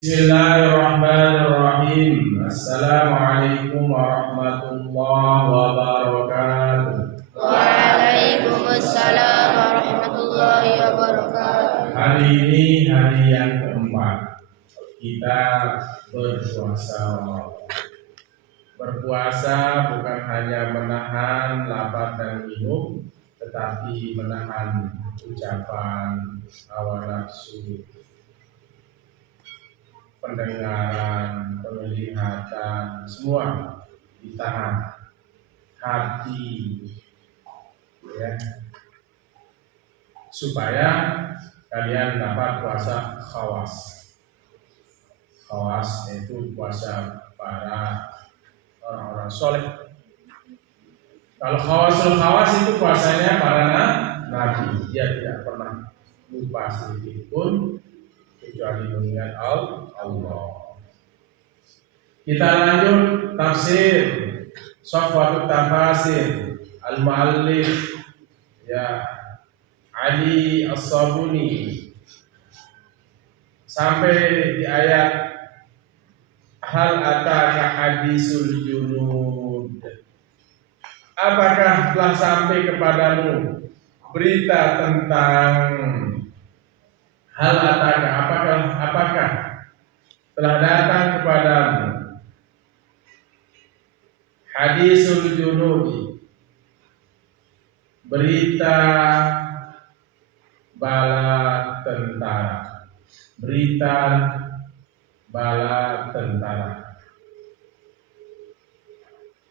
Bismillahirrahmanirrahim. Assalamualaikum warahmatullahi wabarakatuh. Waalaikumsalam warahmatullahi wabarakatuh. Hari ini hari yang keempat kita berpuasa. Berpuasa bukan hanya menahan lapar dan minum, tetapi menahan ucapan, hawa nafsu, pendengaran, penglihatan, semua ditahan. Hati, ya, supaya kalian dapat puasa khawas. Khawas yaitu puasa para orang-orang soleh. Kalau khawas itu puasanya para nabi. Dia tidak pernah lupa sedikit pun kecuali mengingat Allah. Kita lanjut tafsir Safwatut Tafasir Al-Muallif ya Ali As-Sabuni sampai di ayat hal ataka hadisul junud. Apakah telah sampai kepadamu berita tentang hal ataka? Apakah telah datang kepadamu hadisul junudi, berita bala tentara, berita bala tentara.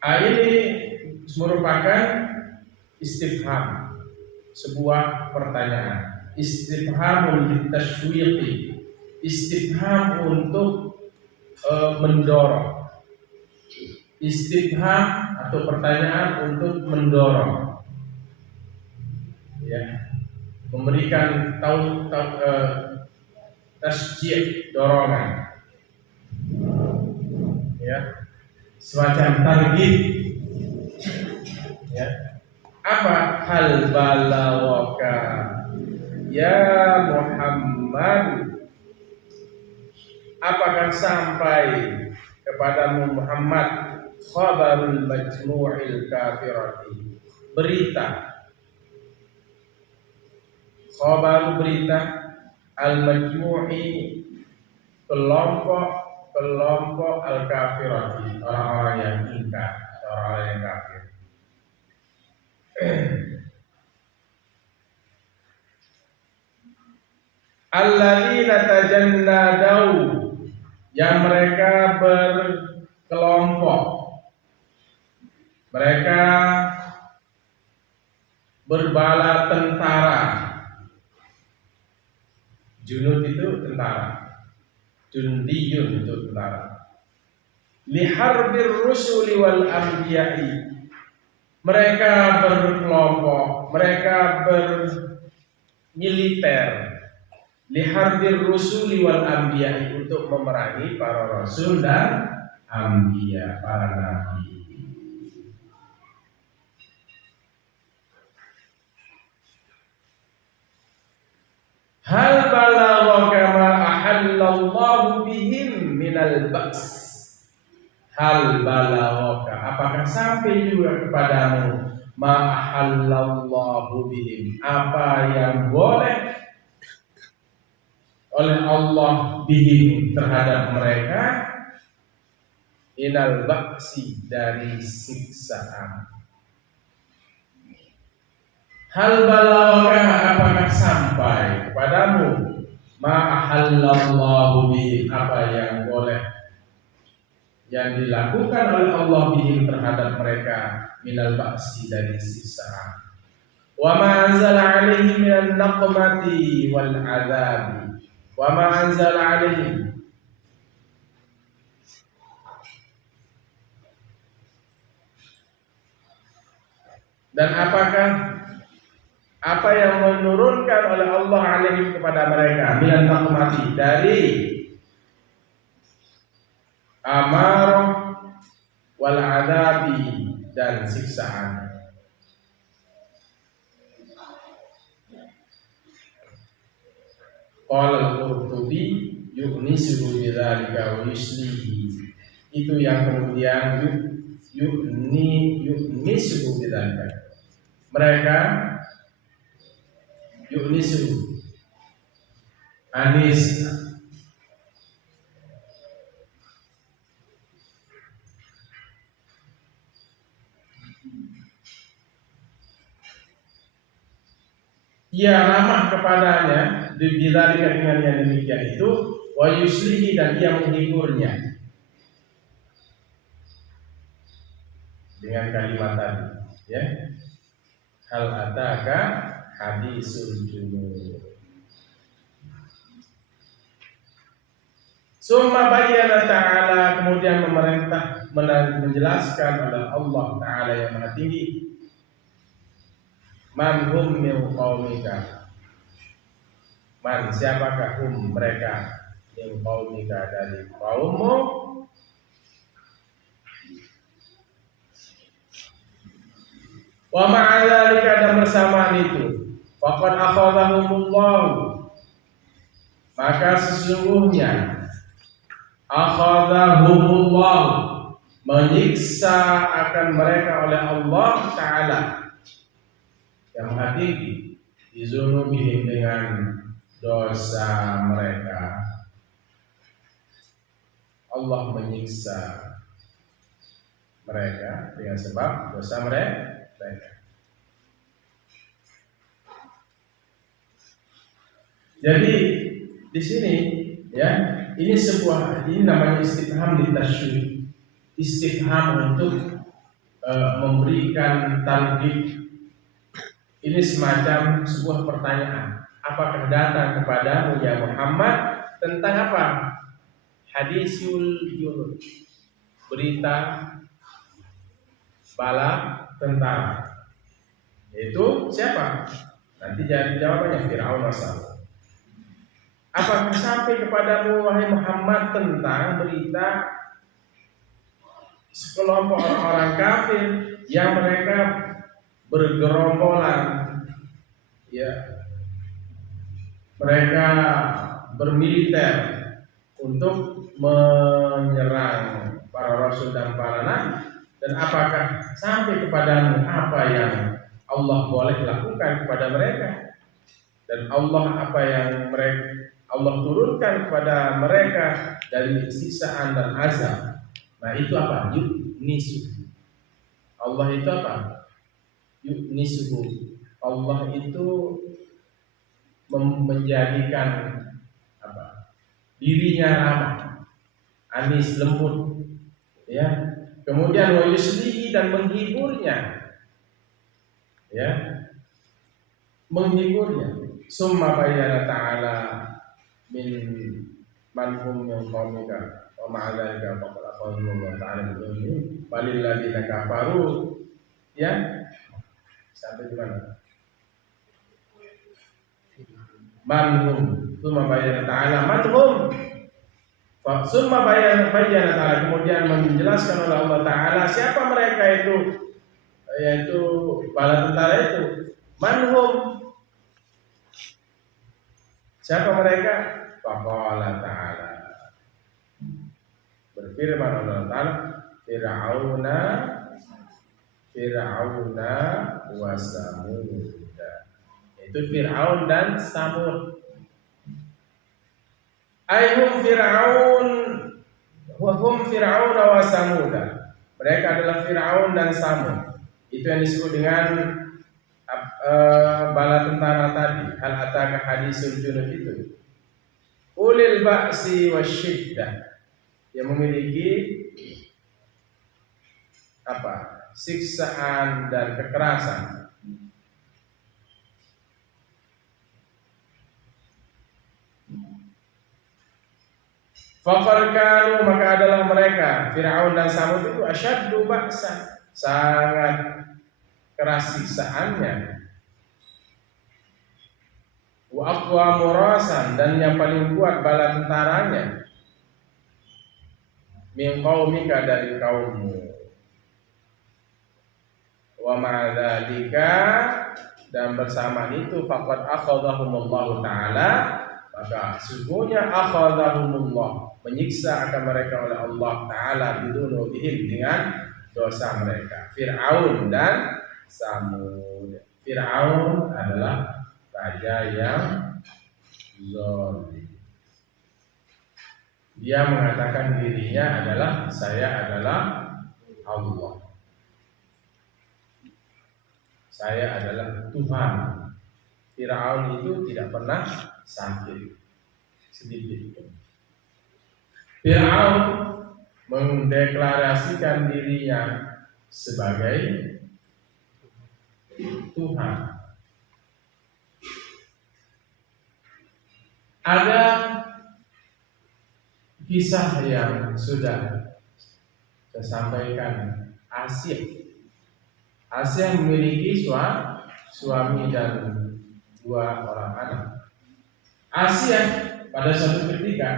Ini merupakan istifham, sebuah pertanyaan. Istifhamul litashwiqi, istifham untuk mendorong. Istifham atau pertanyaan untuk mendorong, ya, memberikan tasjid, dorongan, ya, semacam target, ya. Apa hal balawaka ya Muhammad? Apakah sampai kepadamu Muhammad khabarul majmu'il kafirati, berita, khabar berita al majmu'i, kelompok al kafirati, orang-orang yang ingkar, orang-orang yang kafir. Alladzina tajannadaw, yang mereka berkelompok, mereka berbala tentara. Junud itu tentara, jundiyun itu tentara. Liharbir rusuli wal anbiya'i, mereka berkelompok, mereka bermiliter. Liharbir rusuli wal anbiya'i, untuk memerangi para rasul dan anbiya, para nabi. Hal balagha ma ahallallahu bihim minal ba's. Hal balagha, apakah sampai juga kepadamu ma ahallallahu bihim, apa yang boleh oleh Allah bihim, terhadap mereka, minal ba'si, dari siksaan. Hal balagha, apakah sampai kepadamu ma ahallallahu bihim, apa yang boleh, yang dilakukan oleh Allah bihim, terhadap mereka, minal ba'si, dari siksaan. Wa ma anzala alaihim minan naqmati wal azabi, wa ma anzala alaihim, dan apakah apa yang menurunkan oleh Allah alaihim, kepada mereka, minan naqmati, dari amarah, wal adabi, dan siksaan. Qala al-Qurtubi yu'nisuhu bidzalika wa yuslihi, itu yang kemudian yu'nisuhu bidzalika, mereka yu'nisuhu anis, ia ramah kepadanya bidzalika, dengan yang demikian itu, wa yuslihi, dan ia menghiburnya dengan kalimat tadi, ya, hal ataka hadisul junub. Summa bayyana ta'ala, kemudian memerintah menjelaskan oleh Allah Ta'ala yang Maha Tinggi, man hum min qaumika, man siapakah hum mereka, min qaumika dari kaummu, wa ma'adzalika, dan bersamaan itu, faqad akhadhahumullah, maka sesungguhnya akhadhahumullah, menyiksa akan mereka oleh Allah Ta'ala yang Maha Tinggi, bizunubihim, dengan dosa mereka. Allah menyiksa mereka dengan sebab dosa mereka. Jadi di sini, ya, ini namanya istifham litasydid, istifham untuk memberikan targib. Ini semacam sebuah pertanyaan, apakah datang kepadamu ya Muhammad tentang apa? Hadisul junud, berita bala tentara. Itu siapa? Nanti jadi jawabannya Fir'aun asal. Apakah sampai kepadamu wahai Muhammad tentang berita sekelompok orang-orang kafir yang mereka bergerombolan, ya, mereka bermiliter untuk menyerang para rasul dan para nabi, dan apakah sampai kepadamu apa yang Allah boleh lakukan kepada mereka, dan apa yang Allah turunkan kepada mereka dari siksaan dan azab. Nah, itu apa? Yu'nisuhu. Allah itu apa? Yu'nisuhu. Allah itu menjadikan apa? Dirinya ramah, anis, lembut, ya. Kemudian wa yuslihi, dan menghiburnya, ya, menghiburnya. Summa bayyana ta'ala min man hum min qaumika wa ma'adzalika faqad akhadhahumullahu ta'ala bi-dhulmihim balil ladzina kafaru, ya, sampai di mana? Man hum, summa bayyana ta'ala man hum, summa bayyana ta'ala, kemudian menjelaskan oleh Allah Ta'ala siapa mereka itu, yaitu bala tentara itu. Man hum, siapa mereka? Faqala ta'ala, berfirman Allah Ta'ala, Fir'auna wa Samud, itu Fir'aun dan Samud. Aihum Fir'aun wa hum Fir'aun wa Samud, mereka adalah Fir'aun dan Samud. Itu yang disebut dengan bala tentara tadi. Hal ataka hadisul junud itu ulil ba'si wasyiddah, yang memiliki apa? Siksaan dan kekerasan. Faqad kanu, maka adalah mereka Fir'aun dan Samud itu asyaddu ba'sa, sangat keras siksaannya, wa aqwa murasan, dan yang paling kuat bala tentaranya, min qaumika, dari kaummu, wa ma'adzalika, dan bersama itu faqad akhadhahumullahu ta'ala, maka sesungguhnya akhadhahumullah, menyiksa akan mereka oleh Allah Ta'ala bidunubihim, dengan dosa mereka. Fir'aun dan Samud. Fir'aun adalah raja yang zalim. Dia mengatakan dirinya adalah, saya adalah Allah, saya adalah Tuhan. Fir'aun itu tidak pernah sakit sedikit pun. Fir'aun mendeklarasikan dirinya sebagai Tuhan. Ada kisah yang sudah saya sampaikan. Asia memiliki suami dan 2 orang anak. Asia pada suatu ketika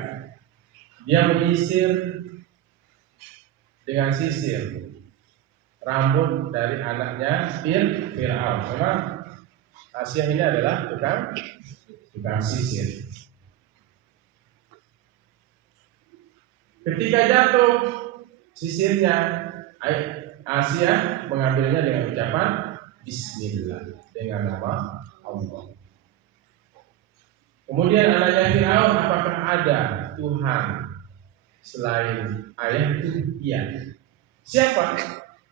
dia menyisir dengan sisir rambut dari anaknya Fir'aun. Memang Asia ini adalah tukang sisir. Ketika jatuh sisirnya, Asia mengambilnya dengan ucapan Bismillah, dengan nama Allah. Kemudian anaknya Fir'aun, apakah ada Tuhan selain ayahku? Iya. Siapa?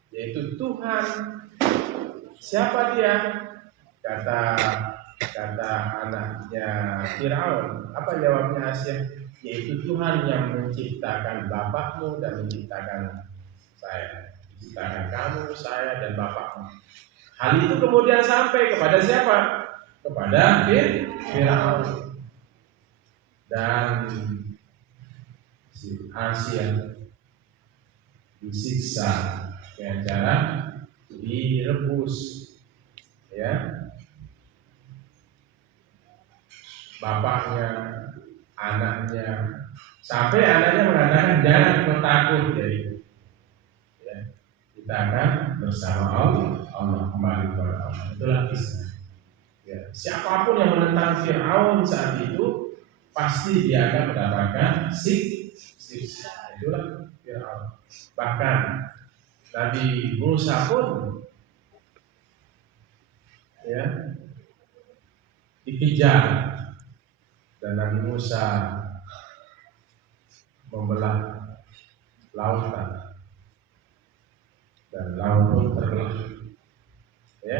Yaitu Tuhan. Siapa dia? Kata anaknya Fir'aun. Apa jawabnya Asia? Yaitu Tuhan yang menciptakan bapakmu dan menciptakan saya, menciptakan kamu, saya, dan bapakmu. Hal itu kemudian sampai kepada siapa? Kepada Fir'aun. Dan Asia disiksa dengan cara direbus, ya, bapaknya, anaknya, sampai anaknya mengatakan jangan kau takut, ya, kita akan bersama Allah kembali kepada Allah. Itulah kisah. Ya, siapapun yang menentang Fir'aun saat itu pasti dia akan mendapatkan siksa. Itulah Fir'aun. Bahkan Nabi Musa pun, ya, dikejar, dan Nabi Musa membelah lautan, dan laut pun terbelah, ya,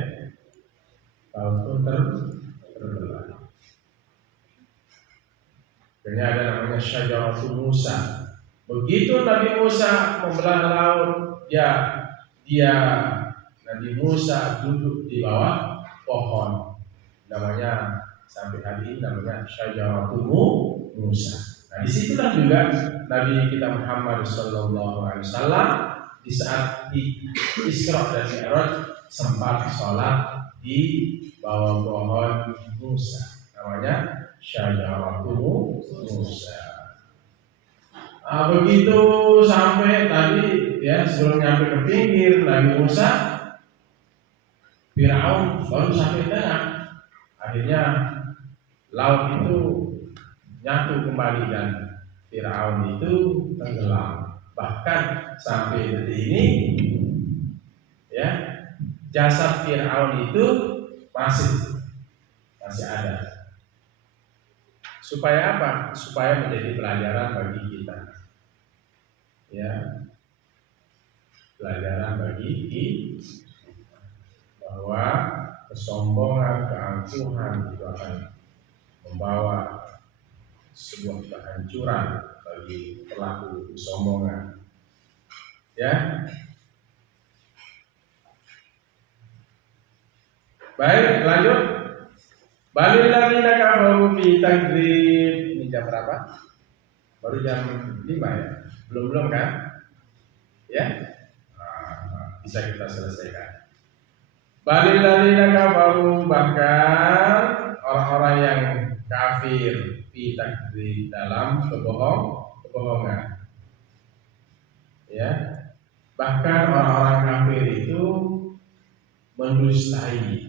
laut pun terbelah. Ini ada namanya Syajaratul Musa. Begitu Nabi Musa membelah laut, Nabi Musa duduk di bawah pohon, namanya sampai hari ini namanya Syajaratul Musa. Nah, disitulah juga Nabi kita Muhammad SAW di saat di Isra dan Mi'raj sempat sholat di bawah pohon Musa, namanya Syajaratul Musa. Begitu sampai tadi, ya, sebelum nyampe ke pinggir Nabi Musa, Fir'aun baru sampai tengah. Akhirnya laut itu nyatu kembali dan Fir'aun itu tenggelam. Bahkan sampai detik ini, ya, jasad Fir'aun itu masih ada. Supaya apa? Supaya menjadi pelajaran bagi kita, ya, pelajaran bagi kita bahwa kesombongan, keangkuhan itu akan membawa sebuah kehancuran bagi pelaku kesombongan, ya. Baik, lanjut. Balil ladzina kafaru fi takdzib. Ini jam berapa? Baru jam 5, ya? Belum kan? Ya? Bisa kita selesaikan. Balil ladzina kafaru, bahkan orang-orang yang kafir fi takdzib, dalam kebohongan. Ya. Bahkan orang-orang kafir itu mendustai,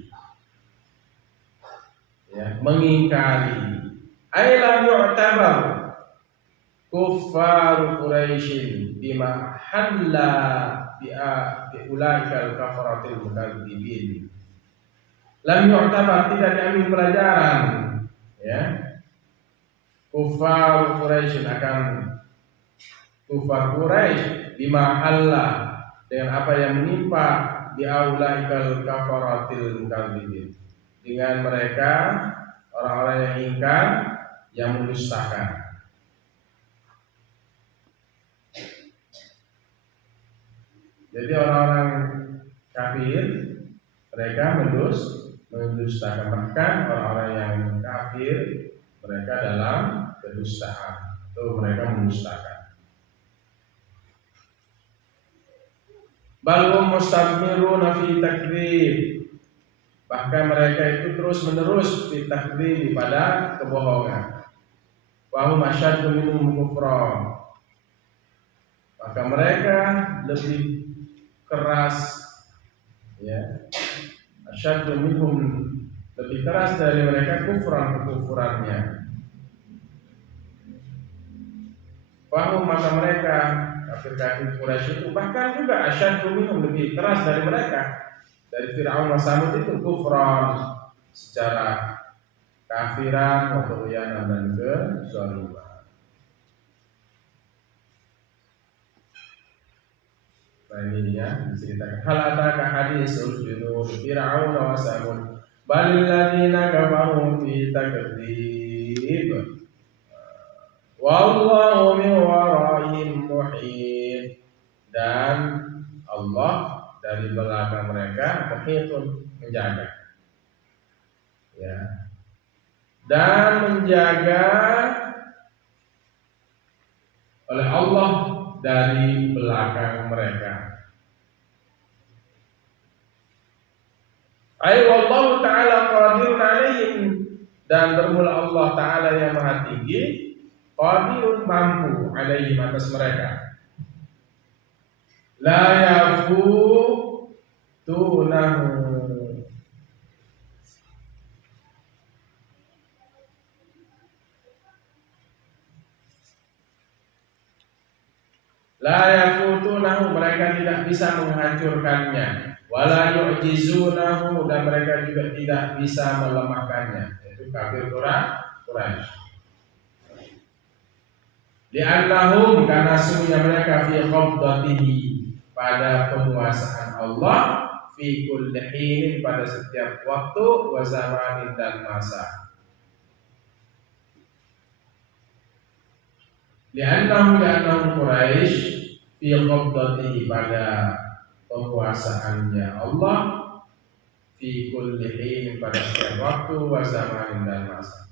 ya, mengingkari Ay lam yu'tabar kuffar Quraisy bima halla bi ulaikal kafaratil mukadzibin. Lam yu'tabar, tidak diambil pelajaran, ya, kuffar Quraisy akan kufar Quraisy bima halla, dengan apa yang menimpa di ulaikal kafaratil mukadzibin, dengan mereka orang-orang yang ingkar, yang mendustakan. Jadi orang-orang kafir mereka mendustakan, bahkan orang-orang yang kafir mereka dalam kedustaan atau mereka mendustakan. Balhum mustammiruna fi takdzib, bahkan mereka itu terus menerus fi takdzib, pada kebohongan. Wa hum asyaddu minhum kufra, maka mereka lebih keras, ya, asyaddu minhum, lebih keras dari mereka kekufurannya. Fahum, maka mereka kafir Quraisy itu bahkan juga asyaddu minhum, lebih keras dari mereka, dari Fir'aun wa Samud itu kufran, secara kafiran, watughyanan, dan kezaliman. Nah ini ya diceritakan. Hal ataka hadisul junud Fir'aun wa Samud balil ladzina kafaru fi takdzib wallahu min waraihim muhit, dan Allah dari belakang mereka muhitun, menjaga, ya, dan menjaga oleh Allah dari belakang mereka. Ay wallahu ta'ala qadirun alaihim, dan bermula Allah Ta'ala yang maha tinggi, qadirun, mampu, alaihim, atas mereka. La yafutunahu, la yafutunahu, mereka tidak bisa menghancurkannya. Wala yu'jizunahu, dan mereka juga tidak bisa melemahkannya. Itu kafir Quraisy. Li'annahum, karena sungguhnya mereka fi qabdatihi, pada penguasaan Allah, fi kulli hinin, pada setiap waktu, wa zamanin, dan masa. Li'annahum Quraisy fi qabdatihi, pada penguasaannya Allah, fi kulli hin, pada setiap waktu, wa zamanin, dan masa.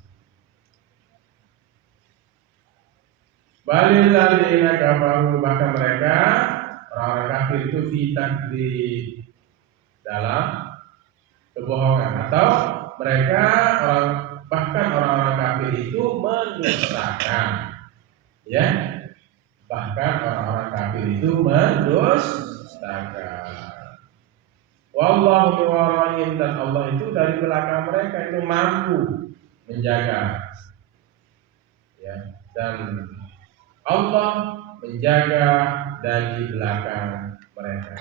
Balil ladzina kafaru, bahkan mereka orang-orang kafir itu fi takdzib, dalam kebohongan, atau mereka bahkan orang-orang kafir itu mendustakan, ya, bahkan orang-orang kafir itu mendustakan. Wallahu min waraihim, dan Allah itu dari belakang mereka itu mampu menjaga, ya, dan Allah menjaga dari belakang mereka.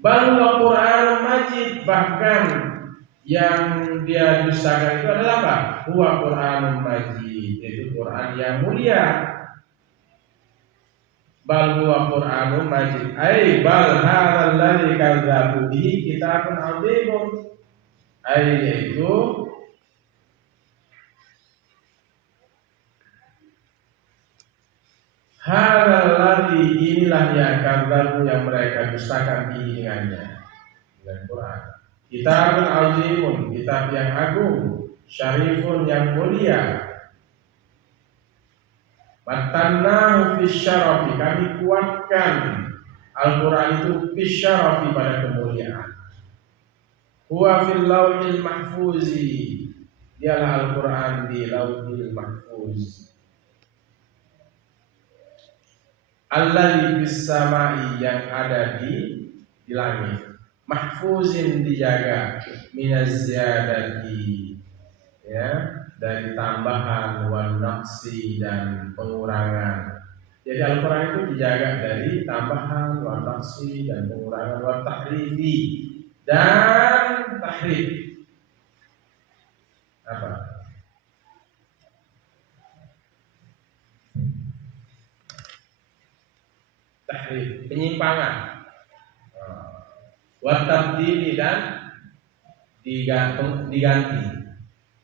Bal huwa Qur'anun Majid, bahkan yang dia dustakan itu adalah apa? Huwa Qur'anun Majid, yaitu Quran yang mulia. Bal huwa Qur'anun Majid, ay bal hadzal ladzi kadzabu bihi kitabun 'azimun, ay yaitu hadzal ladzi, inilah yang kadzabu, yang mereka dustakan bihi, dengannya, dengan Quran. Kitabun 'azimun, kitab yang agung, syarifun, yang mulia. Matannahu fisyarafi, kami kuatkan Al-Quran itu fisyarafi, pada kemuliaan. Huwa fil lauhil mahfuzi, dialah Al-Quran di lauhil mahfuz. Alladzi fis samai, yang ada di langit. mahfuzin dijaga, minaz ziyadati ya, dari tambahan, wan naqsi dan pengurangan. Jadi Al-Quran itu dijaga dari tambahan, wan naqsi dan pengurangan, wan tahrifi dan tahrif. Apa? Tahrif, penyimpangan. Wan tabdili dan diganti.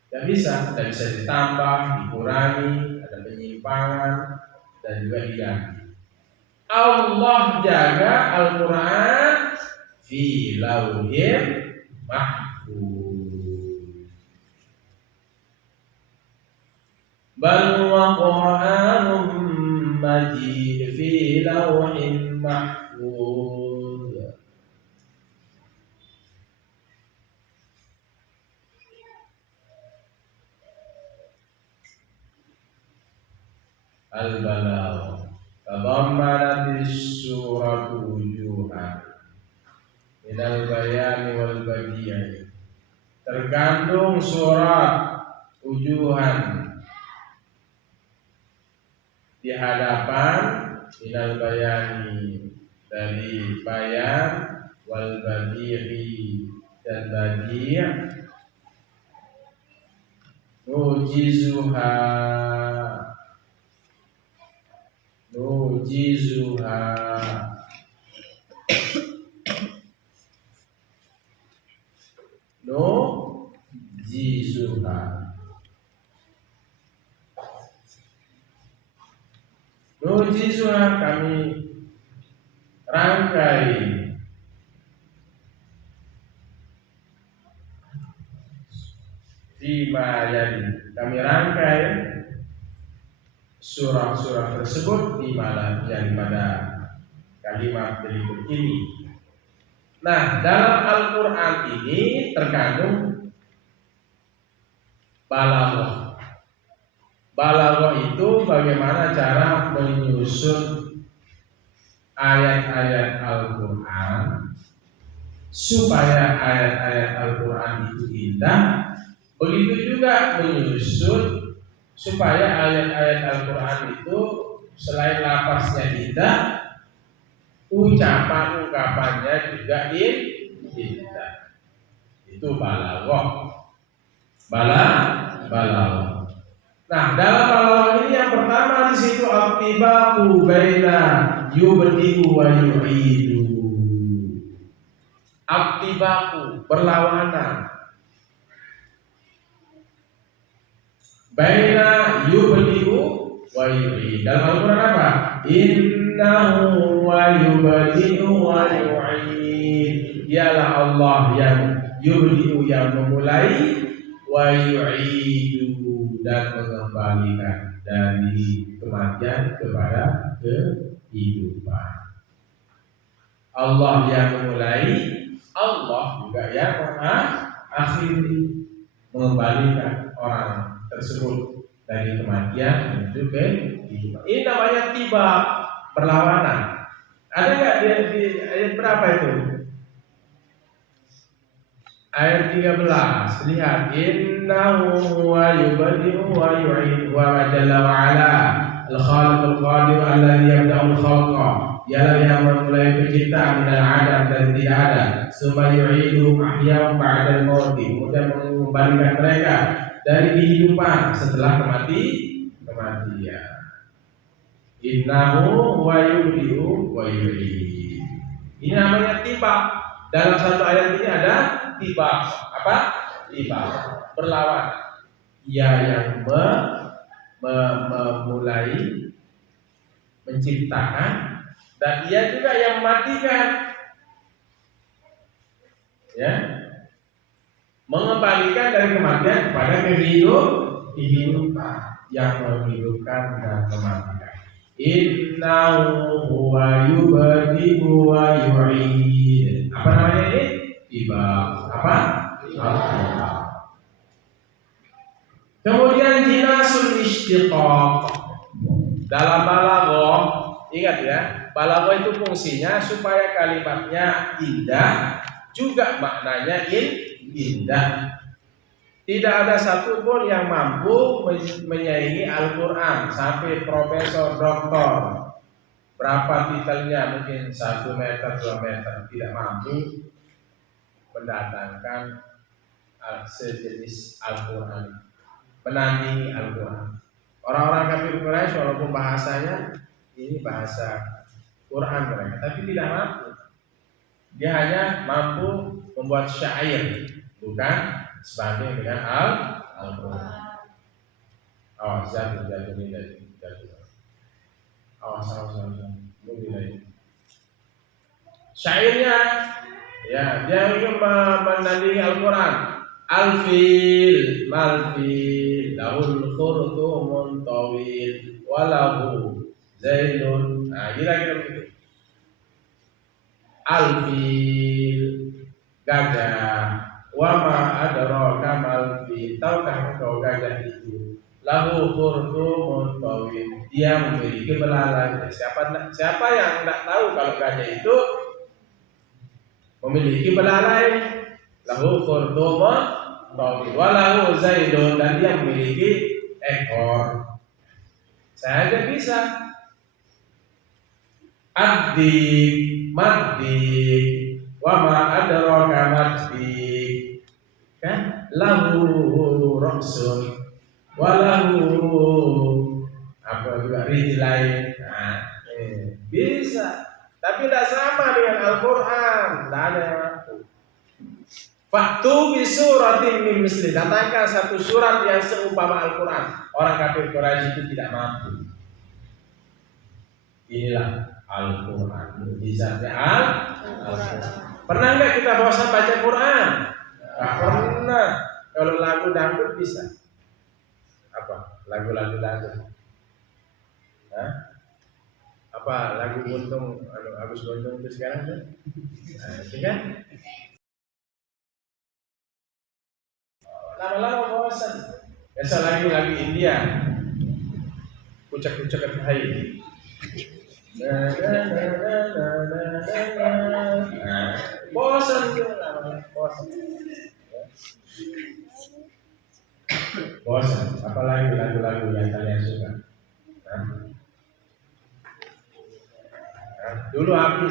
Tidak bisa ditambah, dikurangi, ada penyimpangan dan juga diganti. Allah jaga Al-Quran fi lauhin mahfuz. Bal wa Qur'anun majid fi lauhin mahfuz. Al-Balagh tadammanat as-suratu wujuhan minal bayani wal badi'i. Terkandung surat wujuhan di hadapan, minal bayani dari bayan, wal badi'i dan badi', nujizuha nujizuha kami rangkai fima yali, kami rangkai surah-surah tersebut di mana yang pada kalimat berikut ini. Nah, dalam Al-Quran ini terkandung balaghah. Balaghah itu bagaimana cara menyusun ayat-ayat Al-Quran supaya ayat-ayat Al-Quran itu indah. Begitu juga menyusun supaya ayat-ayat Al-Quran itu selain lafaznya indah, ucapan-ungkapannya juga indah. Itu balaghah. Balaghah. Nah, dalam balaghah ini yang pertama di situ at-tibaqu baina yubdi'u wa yu'idu. At-tibaqu berlawanan. Baina yubdi'u wa yu'id. Dalam Al-Quran apa? Innahu wa yubdi'u wa yu'id. Dialah Allah yang yubdi'u, yang memulai, wa yu'idu dan mengembalikan dari kematian kepada kehidupan. Allah yang memulai, Allah juga yang mengakhiri, mengembalikan orang tersebut dari kematian menuju ke kehidupan. Ini namanya tiba, perlawanan. Ada nggak di ayat berapa itu? Ayat 13. Lihat, innahu wa yubdi'u wa yu'id wa jalla wa ala al-khaliqul qadir alladhi yabda'ul khalqa. Dialah yang memulai penciptaan minal adam dari tidak ada, summa yu'idu ahya'an ba'dal maut, kemudian mengembalikan mereka dari kehidupan setelah kematian. Innahu wa yubdi'u wa yu'id. Ini namanya tiba. Dalam satu ayat ini ada tiba. Apa? Tiba, berlawan. Ia yang memulai, menciptakan, dan ia juga yang mematikan. Ya, mengembalikan dari kematian kepada kehidupan, yang menghidupkan dan mematikan. Innahu huwa yubdi'u wa yu'id. Apa namanya ini? Tiba. Apa? Tiba. Kemudian jinasul istiqaq. Dalam balaghah, ingat ya, balaghah itu fungsinya supaya kalimatnya indah, juga maknanya indah. Tidak ada satupun yang mampu menyaingi Al-Quran sampai profesor, doktor. Berapa titelnya, mungkin 1 meter, 2 meter, tidak mampu mendatangkan sejenis Al-Quran, menandingi Al-Quran. Orang-orang kafir Quraisy walaupun bahasanya ini bahasa Quran mereka, tapi tidak mampu. Dia hanya mampu membuat syair, bukan sebanding dengan Al-Quran. Awas jatuh ini jatuh. Awas. Mulai. Syairnya, ya dia ingin menandingi Al-Quran. Al-fil, malfil, lahul khurtumun tawil, walahu zaidun. Nah, kira-kira begitu. Al-fil, gajah. Wama adraka malfil, tahukah engkau gajah itu? Lahu khurtumun tawil, dia memiliki belalai. Siapa yang tidak tahu kalau gajah itu memiliki belalai? Lahu khurtumun tawil, walahu zaidun, dan dia memiliki ekor. Saya aja bisa. Addik, maddik, wama adraka maddik, kan? Lahu roksun, walahu apa juga rijlain. Nah, bisa, tapi tidak sama dengan Al-Quran. Tidak ada yang mampu. Faktu bisuratin min misli, datangkan satu surat yang seumpama Al-Quran. Orang kafir Quraisy itu tidak mampu. Inilah Al-Quran, mukjizatnya Al-Quran. Pernah nggak kita bosan baca Quran? Nggak pernah. Kalau lagu dangdut bisa. Apa? Lagu-lagu dangdut. Hah? Apa? Lagu Buntung, Agus Buntung itu sekarang tuh? Nah, itu kan? Lama-lama bosan. Biasa lagu India. Kucak-kucak hai. Bosan juga, bosan. Apalagi lagu-lagu yang kalian suka? Dulu aku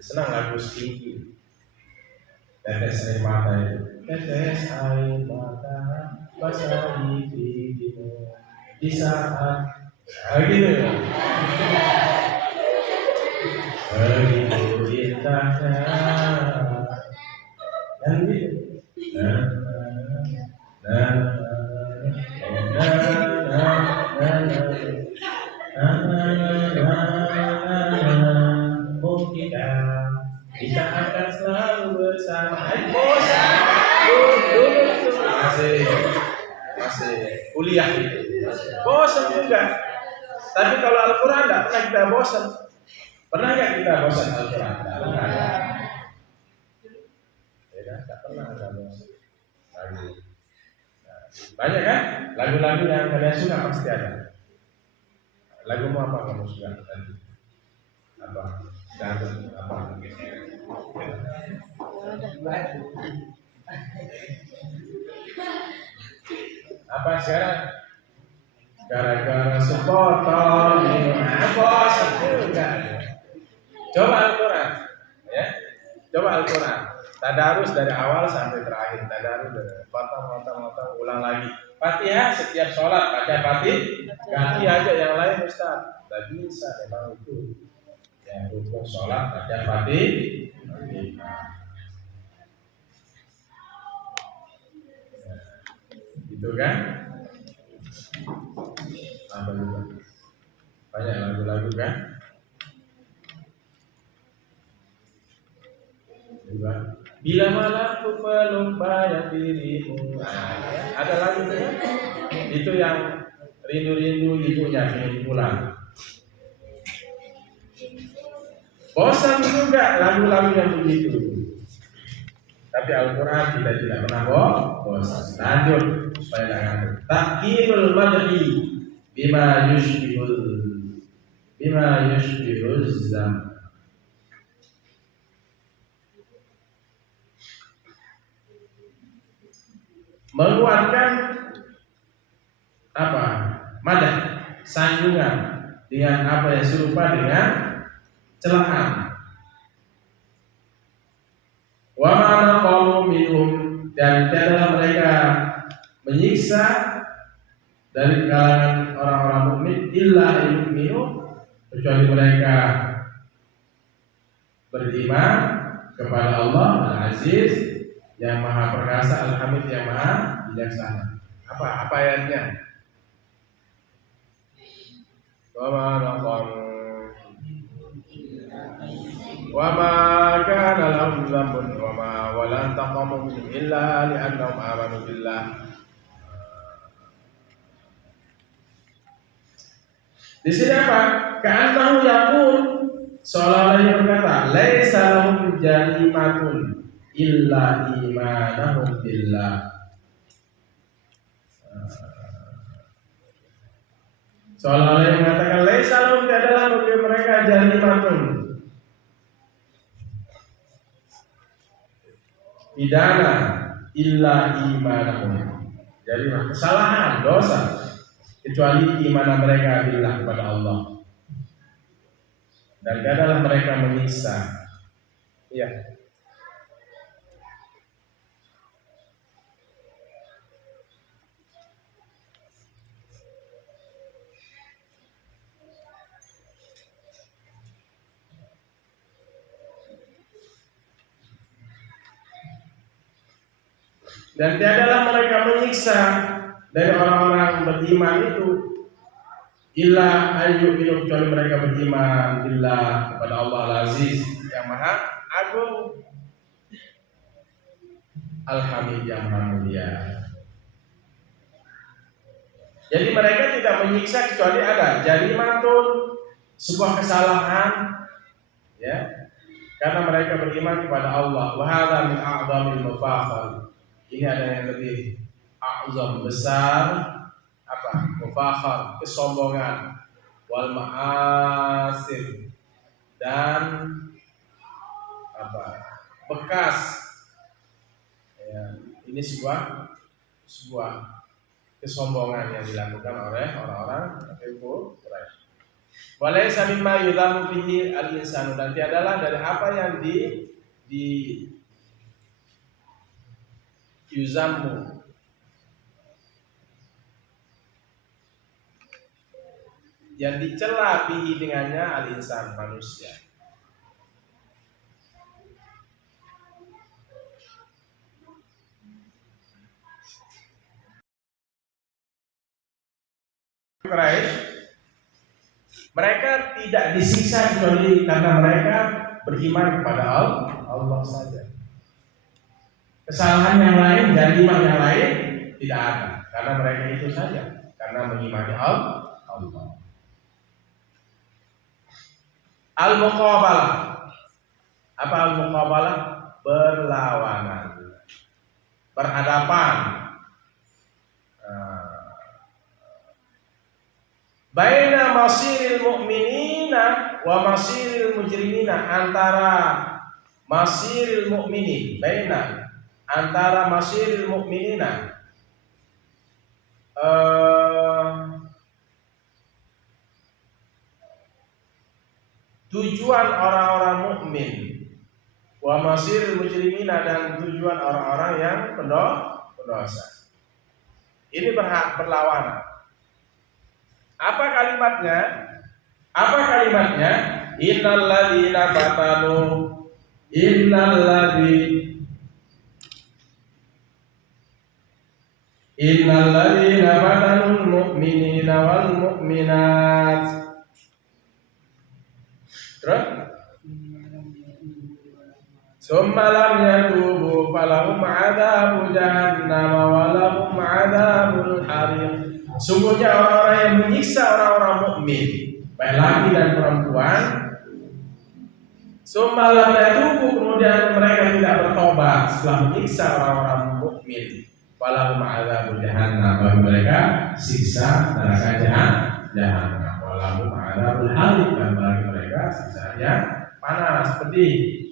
senang lagu Stinky. Tetes air mata itu. Tetes air mata basahi pipimu di saat gitu ya. Begitu indahnya dan gitu. Kita akan selalu bersama. Bosan. Dulu masih kuliah itu. Bosan juga. Tapi kalau Al-Quran tidak pernah kita bosan. Pernah nggak kita bosan Al-Quran? Tidak pernah. Tidak pernah ada bosan. Banyak kan? Lagu-lagu yang kalian suka pasti ada. Lagumu apa kamu suka tadi? Apa? Dangdut apa? Apa sekarang? Gara-gara sepotong bosan juga. Coba Al-Quran, ya. Coba Al-Quran. Tadarus dari awal sampai terakhir. Tadarus dari potong, ulang lagi. Fatihah setiap sholat baca Fatihah. Ganti aja yang lain Ustaz. Tidak bisa, memang itu. Yang rukun sholat baca Fatihah. Gitu kan? Apa juga? Banyak lagu-lagu kan? Juga. Bila malamku peluk bayang dirimu. Ada lagu ya? Itu yang rindu-rindu ibunya ingin pulang. Bosan juga lagu-lagu yang begitu. Tapi Al-Quran kita tidak pernah bosan. Lanjut supaya jangan. Takkirul madhi bima yushbihul zam. menguatkan apa? Madah, sanjungan dengan apa yang serupa dengan celaan. Wa ma'ana qawmu minhum, dan tidaklah mereka menyiksa dari kalangan orang-orang mukmin illa yu'minu, kecuali mereka beriman kepada Allah Al-Aziz yang Maha Perkasa, Al-Hamid yang Maha Bijaksana. Apa ayatnya? Wa ma kana lahum dzambun wa ma walan taqamu minhum illa li'annahum amanu billah. Di sini apa? Ka'annahu yaqul, seolah-olah yang berkata, laisa lahum jarimatun illa imanahum billah. Seolah-olah yang mengatakan laisa lahum, adalah bagi mereka jarimatun, pidana, illa imanahum, jadi kesalahan, dosa, kecuali iman mereka billah kepada Allah, dan tidaklah mereka menyiksa. Ya. Dan tiadalah mereka menyiksa dari orang-orang beriman itu illa ayyu'minu, kecuali mereka beriman billah kepada Allah Al-Aziz yang Maha Agung, Al-Hamid yang Maha Mulia. Jadi mereka tidak menyiksa kecuali ada jarimatun, sebuah kesalahan, ya, karena mereka beriman kepada Allah. Wa hadza min a'zamil mafakhir. Ini ada yang lebih a'zam, besar, apa? Mufakhar, kesombongan, wal ma'asir, dan apa? Bekas. Ya, ini sebuah kesombongan yang dilakukan oleh orang-orang kafir Quraisy. Walaysa mimma yudhamu fihi al-insanu, dan tiadalah dari apa yang di yuzamu, yang dicela bihi dengannya al-insan, manusia. Quraisy, mereka tidak disiksa kecuali karena mereka beriman kepada Allah saja. Kesalahan yang lain dan iman yang lain tidak ada, karena mereka itu saja, karena mengimani Allah. Al-muqabalah. Apa al-muqabalah? Berlawanan, berhadapan. Baina masiril mu'minina wa masiril mujrimina, antara masiril mu'minin, baina, antara masiril mu'minina, tujuan orang-orang mukmin, wa masiril mujrimina, dan tujuan orang-orang yang pendosa. Ini berlawanan. Apa kalimatnya? Innal ladzina fatanul mu'minina wal mu'minat. Terus summa lam yatubu falahum adzabu jahannam wa lahum adzabul hariq. Sungguhnya orang-orang yang menyiksa orang-orang mukmin, baik laki dan perempuan, summa lam yatubu, kemudian mereka tidak bertobat setelah menyiksa orang-orang mukmin, falahum adzabul jahannam, bagi mereka siksa neraka jahannam, wa lahum adzabul hariq, dan bagi mereka siksa yang panas, pedih.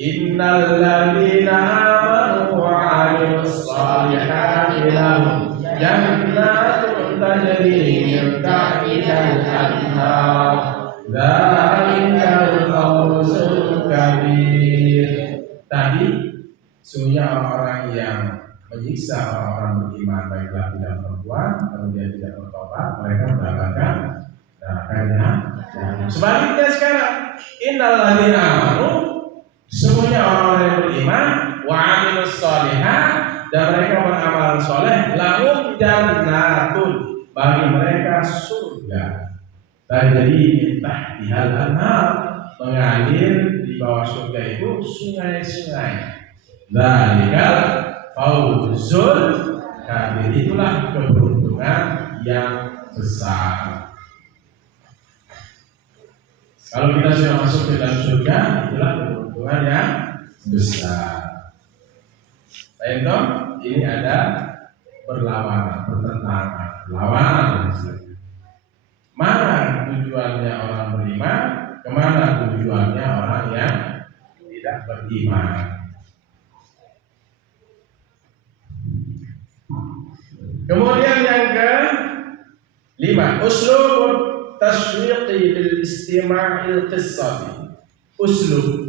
Innal ladzina amanu wa 'amilus shalihati lahum jannatun tajri min tahtihal anhar. Dzalikal fawzul kabir. Tadi sungguhnya orang-orang yang menyiksa orang-orang beriman baik laki dan perempuan kemudian tidak bertobat, mereka mendapatkan nerakanya. Sebaliknya sekarang, innal ladzina amanu, semuanya orang-orang yang beriman, wa 'amilus shalihat, dan mereka beramal soleh, lahum jannatun, bagi mereka surga. Tajri min tahtihal anhar, mengalir di bawah surga itu sungai-sungai. Dzalikal fawzul kabir, itulah keberuntungan yang besar. Kalau kita sudah masuk ke dalam surga, itulah keberuntungan yang besar. Baik toh, ini ada berlawanan, bertentangan, lawanan. Mana tujuannya orang beriman, kemana tujuannya orang yang tidak beriman. Kemudian yang ke-5, uslub tashwiqi bil istima'il qissati. Uslub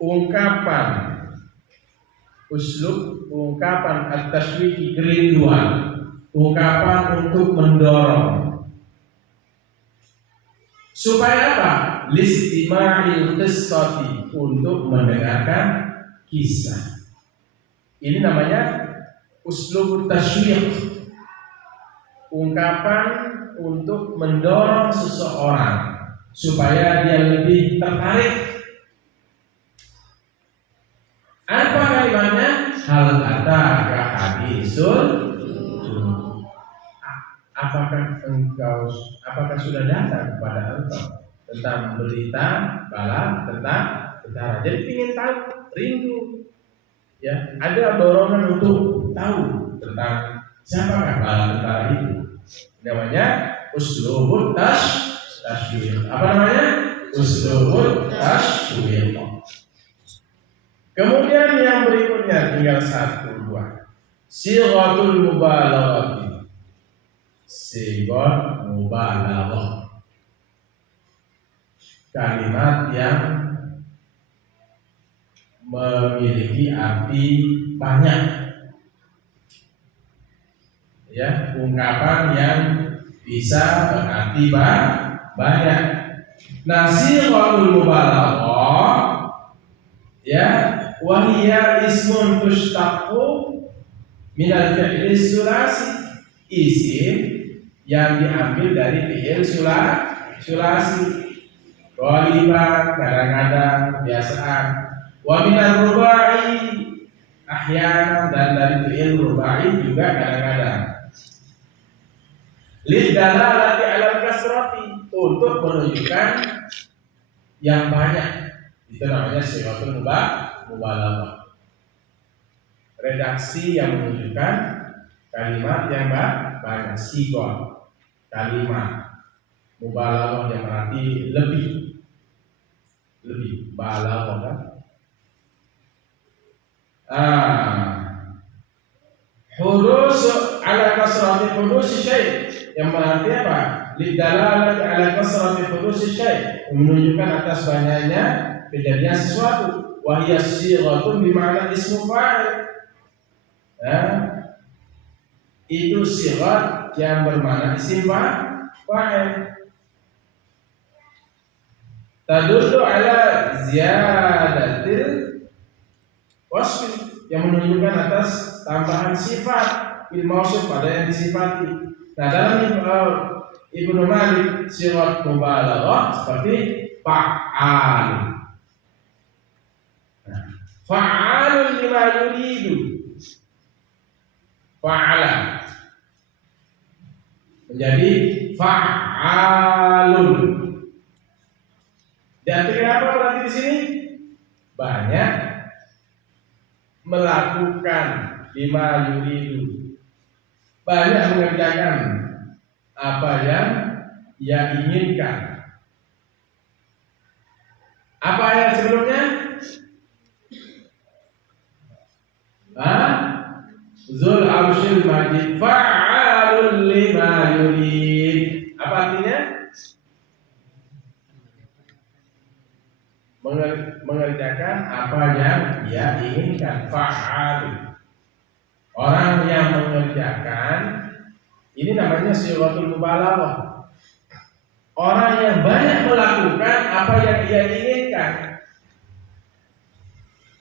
ungkapan, uslub ungkapan at-tashwiqi, kerinduan, ungkapan untuk mendorong. Supaya apa? Listima'il qissati, untuk mendengarkan kisah. Ini namanya uslub tashwiq, ungkapan untuk mendorong seseorang supaya dia lebih tertarik. Apa kalimatnya? Hal ataka hadisul. Apakah sudah datang kepada engkau tentang berita bala tentang tentara? Jadi ingin tahu, rindu, ya, ada dorongan untuk tahu tentang siapakah bala tentara itu. Namanya uslubut tashwiq. Apa namanya? Uslubut tashwiq. Kemudian yang berikutnya tinggal 1, 2. Sighatul mubalaghah. Sighah mubalaghah, kalimat yang memiliki arti banyak, ya, ungkapan yang bisa berarti banyak. Nah, sighatul mubalaghah, ya, wahia ismun tushtaqu minal fi'li sulasi, isim yang diambil dari fi'il sulasi. Ghaliban, kadang-kadang, kebiasaan. Wa minal rubai, ahyanan, dan dari fi'il rubai juga kadang-kadang. Lidalalati alal kasrati, untuk menunjukkan yang banyak. Itu namanya sighatul mubalaghah. Redaksi yang menunjukkan kalimat yang banyak. Sighah, kalimat mubalaghah yang berarti lebih balaghah kan? Hudus ala kasrati hudus syai', yang berarti apa? Lidalalati ala kasrati hudus syai', menunjukkan atas banyaknya kejadian sesuatu. Wahiyas sighatun bima'na ismu fa'il. Itu sighat yang bermakna isim fa'il. Tadullu ala ziyadatil wasfi, yang menunjukkan atas tambahan sifat bil mausuf pada yang disifati. Nah, dalam Ibnu Malik sighat mubalaghah seperti fa'al. Fa'alun lima yuridu, fa'ala menjadi fa'alun. Dan kenapa berarti di sini? Banyak melakukan lima yuridu, banyak mengerjakan apa yang ia inginkan. Apa ayat sebelumnya? Zul arsyil majid fa'alul lima yurid. Apa artinya? Mengerjakan apa yang ia inginkan. Fa'al. Orang yang mengerjakan ini namanya sighatul mubalaghah. Orang yang banyak melakukan apa yang ia inginkan.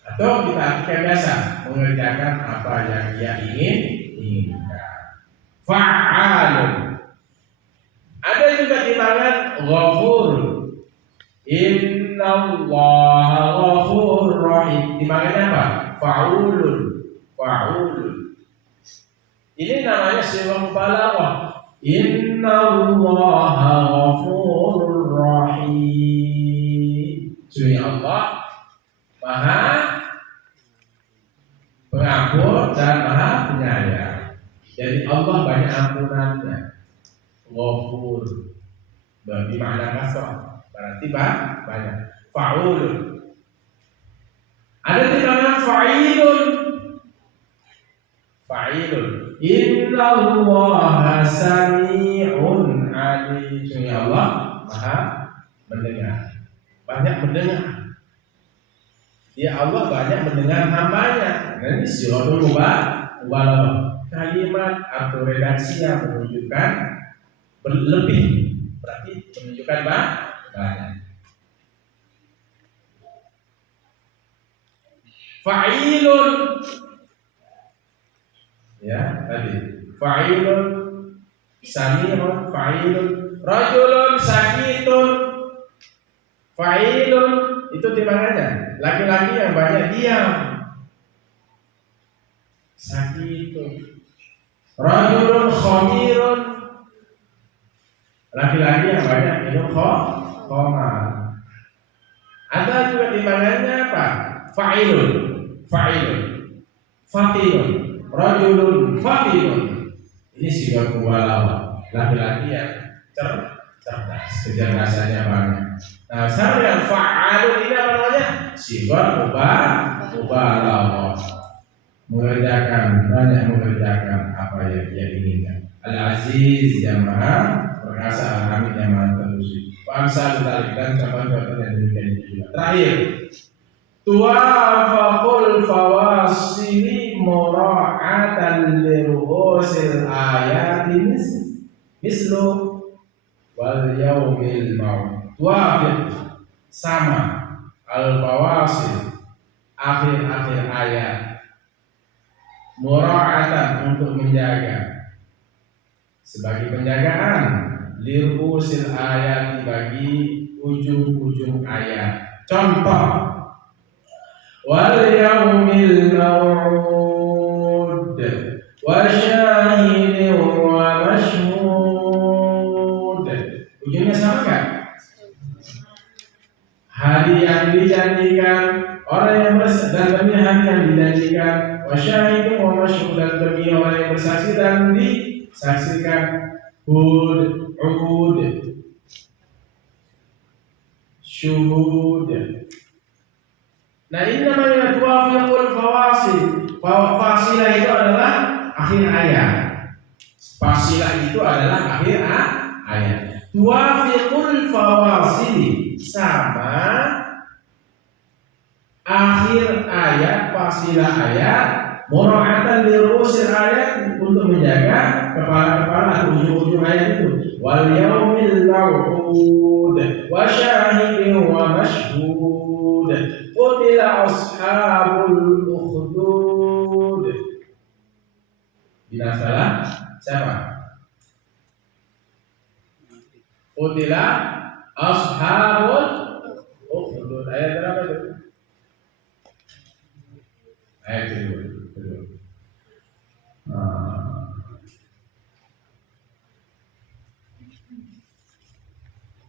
Atau kita artikan biasa, mengerjakan apa yang ia inginkan. Fa'alun. Ada juga timbangan ghafur. Innallaha ghafurur rahim. Timbangannya apa? Fa'ulun. Fa'ulun. Ini namanya sighah mubalaghah. Innallaha ghafurur rahim. Sungguh Allah Maha Pengampun dan Maha Penyayang. Jadi Allah banyak ampunannya. Ghafur berarti makna kasrah, berarti banyak. Fa'ulun. Ada timbangan fa'ilun. Fa'ilun. Innallaha sami'un alim. Sungguh Allah Maha mendengar. Banyak mendengar. Ya Allah banyak mendengar hambanya. Nah, ini sighatul mubalaghah. Kalimat atau redaksi yang menunjukkan berlebih, berarti menunjukkan banyak. Fa'ilun. Ya, tadi. Fa'ilun, sami'un, fa'ilun, rajulun sakitun. Fa'ilun itu timbangannya laki-laki yang banyak diam. Sakitun. Rajulun khamirun. Laki-laki yang banyak minum khamar. Ada juga timbangannya apa? Fa'ilun. Fa'ilun. Fatinun. Rajulun fatinun. Ini sighatul mubalaghah. Laki-laki yang cerdas, kecerdasannya banyak. Nah, sekarang yang fa'alun ini apa namanya? Sighatul mubalaghah. Banyak mengerjakan apa yang dia inginkan. Al-Aziz yang Maha Perkasa, Al-Hamid yang Maha Terpuji. Bangsa kita dan contoh-contoh yang demikian juga. Terakhir, tuwafaqul fawasili mura'atan liruhusil ayati mislu wal yaumil maut. Tuwafiq sama al-fawasil akhir-akhir ayat, mura'atan untuk menjaga sebagai penjagaan, liruhusil ayat bagi ujung-ujung ayat. Contoh wal yaumil maw'ud wa syahidin wa mashhud. Ujungnya sama kan? Hari yang dijanjikan, orang yang dan demi hari yang dijanjikan, wa syahidin wa mashhud, dan demi orang yang bersaksi dan disaksikan. Hud, ud, syuhud. Nah, ini namanya tuwafiqul fawasil. Fasilah itu adalah akhir ayat. Fasilah itu adalah akhir ayat. Tuwafiqul fawasil sama akhir ayat, fasilah ayat, mura'atan lirusil ayat untuk menjaga kepala-kepala atau ujung-ujung ayat itu. Wal yaumil maw'ud wa syahidin wa mashhud. Qutila ashabul ukhdud. Binasalah siapa? Qutila ashabul ukhdud. Ayat berapa itu? Ayat kedua.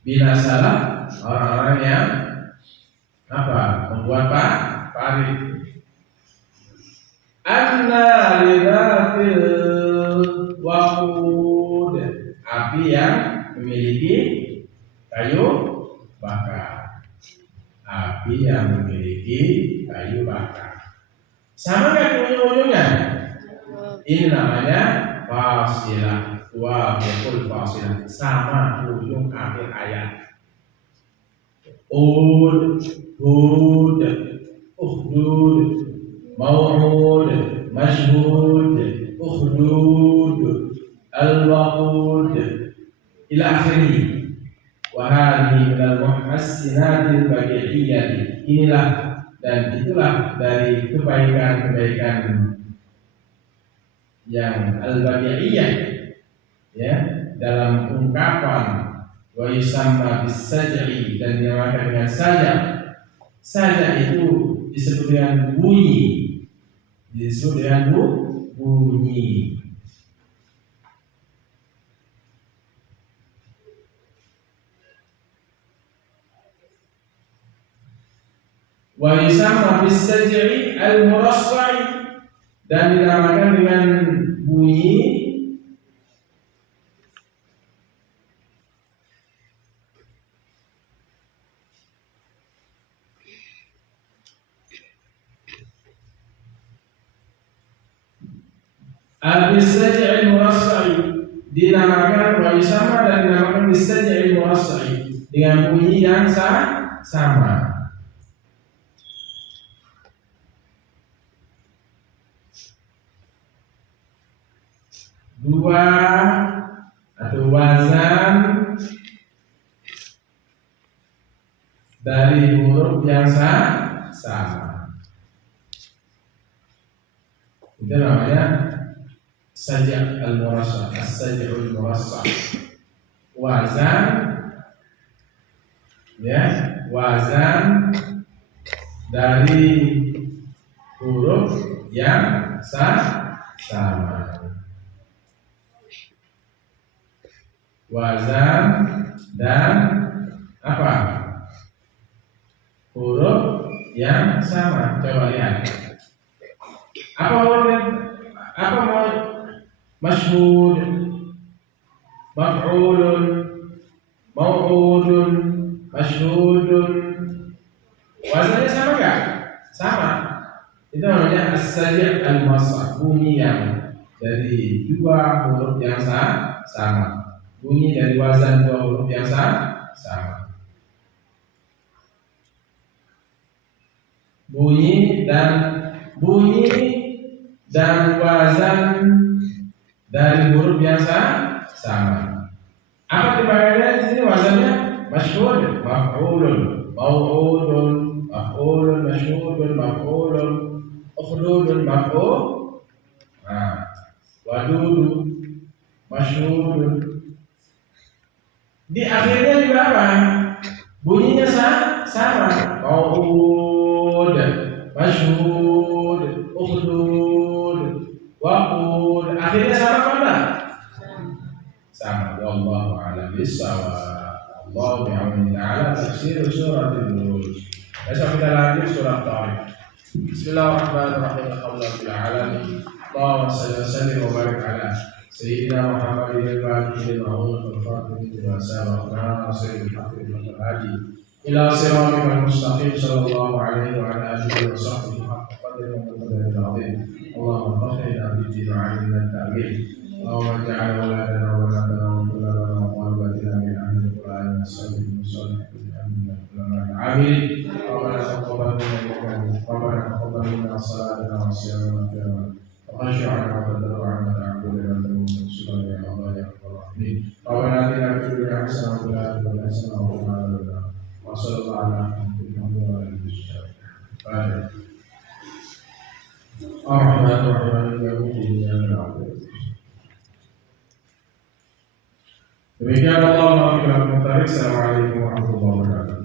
Binasalah orang-orang yang apa? Membuat parit. Anna lidatil waqud, api yang memiliki kayu bakar. Api yang memiliki kayu bakar. Sama nggak ujung-ujungnya? Ini namanya fasilah. Wafiqul fasilah. Sama ujung akhir ayat. Hud, ukhdud, maw'ud, mashhud, ukhdud, al-waqud, ila akhirih. Wa hadhihi minal muhassinatil badi'iyyah. Inilah dan itulah dari kebaikan-kebaikan yang al-badi'iyyah, ya, dalam ungkapan. Wa yusamma bis-saj'i, dan dinamakan dengan sajak. Sajak itu disebut dengan bunyi. Disebut dengan bunyi. Wa yusamma bis-saj'i al-murassai, dan dinamakan dengan bunyi al-saj'i al-murassai, dinamakan wa yusamma, dan dinamakan bis-saj'i al-murassai, dengan bunyi yang sama. Dua atau wazan dari huruf yang sama. Itu namanya sajak al-murassah, as-saj'ul murassah. Wazan, ya, wazan dari huruf yang sama. Wazan dan apa? Huruf yang sama. Coba lihat. Apa mau mashhud, maf'ulun, maw'udun, mashhudun. Wazannya sama enggak? Sama. Itu namanya as-saj'i al-murassah, bunyi yang dari dua huruf yang sama. Bunyi dari wazan dua huruf yang sama. Bunyi dan wazan dari huruf yang sama. Apa timbangannya di sini? Wazannya mashhud, maf'ulun, maw'udun, maf'ulun, mashhudun, maf'ulun, ukhdudun, maf'ul. Nah, wadudu, mashhudun. Di akhirnya juga apa? Bunyinya sama. Maw'ud, mashhud, ukhdud, waqud. Akhirnya sama apa? Sama. Wallahu a'lam bishawab. Allahu bi'auni ta'ala tafsir surat al-Buruj. Besok kita lanjut surat Tariq. Bismillahirrahmanirrahim. Alhamdulillahil alamin. Allahumma shalli wa sallim wa barik ala Sayyidina Muhammadin al-Fatih al-Ma'un al-Fatih al-Masabah al-Nasir al-Haqq al-Hadi ila siratal mustaqim sallallahu alaihi wa ala alihi wa sahbihi haqqa qadrihi wa miqdarihi al-'azim. Allahumma fakhina bid-din wa 'allimna at-ta'wil. Allahumma ij'al waladana wa waladana wa kullana wa qalabatina min ahli al-Qur'an wa sallim musallin amin. Rabbana taqabbal minna salatana wa siyamana wa khash'ana wa tadarru'ana ta'budu Subhanallahi wa bihamdihi. Rabbana atina fid dunya hasanah wa fil akhirati hasanah wa qina adzabannar. Wa sallallahu ala Muhammadin wa alihi wasallam. Ar-Rahmanir Rahim. Demikian Allah Assalamualaikum warahmatullahi wabarakatuh.